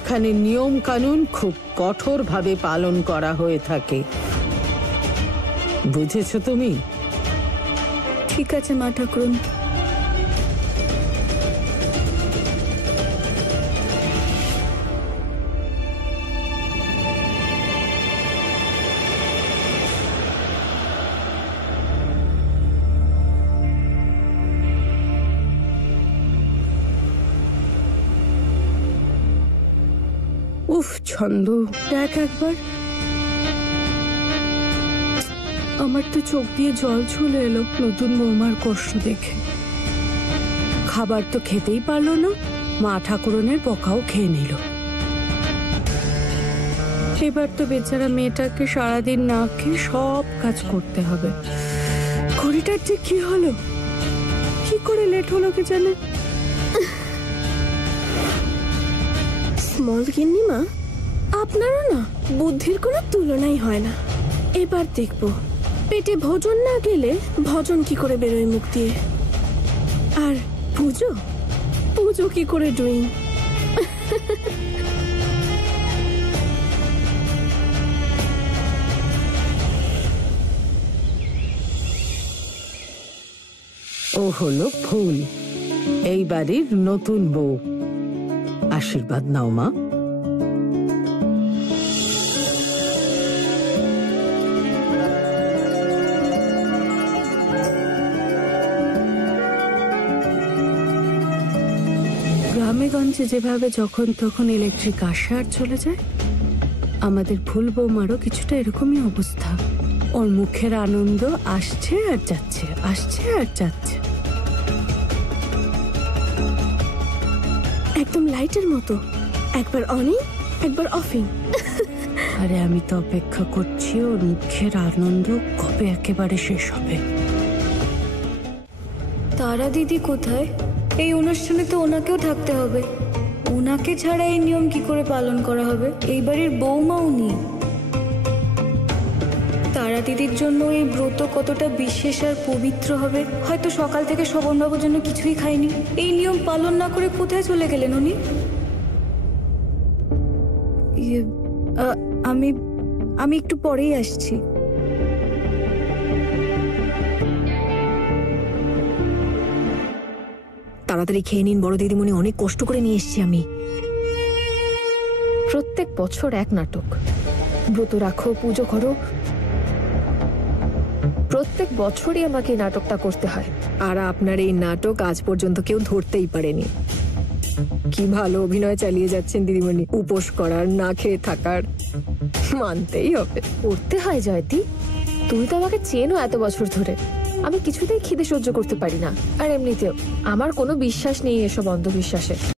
এখানে নিয়ম কানুন খুব কঠোরভাবে পালন করা হয়ে থাকে, বুঝেছো তুমি? ঠিক আছে মা ঠাকুরন। উফ ছন্দ, দেখ একবার, আমার তো চোখ দিয়ে জল চলে এলো নতুন বৌমার কষ্ট দেখে। খাবার তো খেতেই পারলো না, মা ঠাকুরনের বকাও খেয়ে নিল। এবার তো বেচারা মেয়েটাকে সারাদিন না খেয়ে সব কাজ করতে হবে। ঘড়িটার যে কি হলো, কি করে লেট হলো কে জানে। স্মল গিন্নিমা, আপনারও না বুদ্ধির কোনো তুলনাই হয় না। এবার দেখবো পেটে ভোজন না গেলে ভজন কি করে বেরোয় মুখ দিয়ে। আর পুজো পুজো কি করে ডুইং। ও হলো ফুল, এই বাড়ির নতুন বউ। আশীর্বাদ নাও মা। গ্রামেগঞ্জে যেভাবে যখন তখন ইলেকট্রিক আসে আর চলে যায়, আমাদের ফুল বৌমারও কিছুটা এরকমই অবস্থা। ওর মুখের আনন্দ আসছে আর যাচ্ছে, আসছে আর যাচ্ছে, একদম লাইটের মতো, একবার অনই একবার অফিং। আরে আমি তো অপেক্ষা করছি ওর মুখের আনন্দ কবে একেবারে শেষ হবে। তারা দিদি কোথায়? এই অনুষ্ঠানে তো ওনাকেও থাকতে হবে। ওনাকে ছাড়া এই নিয়ম কি করে পালন করা হবে? এই বাড়ির বৌমাও নেই। তারা দিদির জন্য এই ব্রত কতটা বিশেষ আর পবিত্র হবে। হয়তো সকাল থেকে শোভনবাবুর জন্য কিছুই খায়নি। এই নিয়ম পালন না করে কোথায় চলে গেলেন উনি? আমি একটু পরেই আসছি। তাড়াতাড়ি খেয়ে নিন বড় দিদিমণি, অনেক কষ্ট করে নিয়ে এসেছি আমি। প্রত্যেক বছর এক নাটক, ব্রত রাখো, পুজো করো, প্রত্যেক বছরই আমাকে এই নাটকটা করতে হয়। আর আপনার এই নাটক আজ পর্যন্ত কেউ ধরতেই পারেনি। কি ভালো অভিনয় চালিয়ে যাচ্ছেন দিদিমণি, উপোস করার, না খেয়ে থাকার, মানতেই হবে। করতে হয় জয়তী, তুমি তো আমাকে চেনো এত বছর ধরে। আমি কিছুতেই খিদে সহ্য করতে পারি না। আর এমনিতেও আমার কোনো বিশ্বাস নেই এসব অন্ধবিশ্বাসে।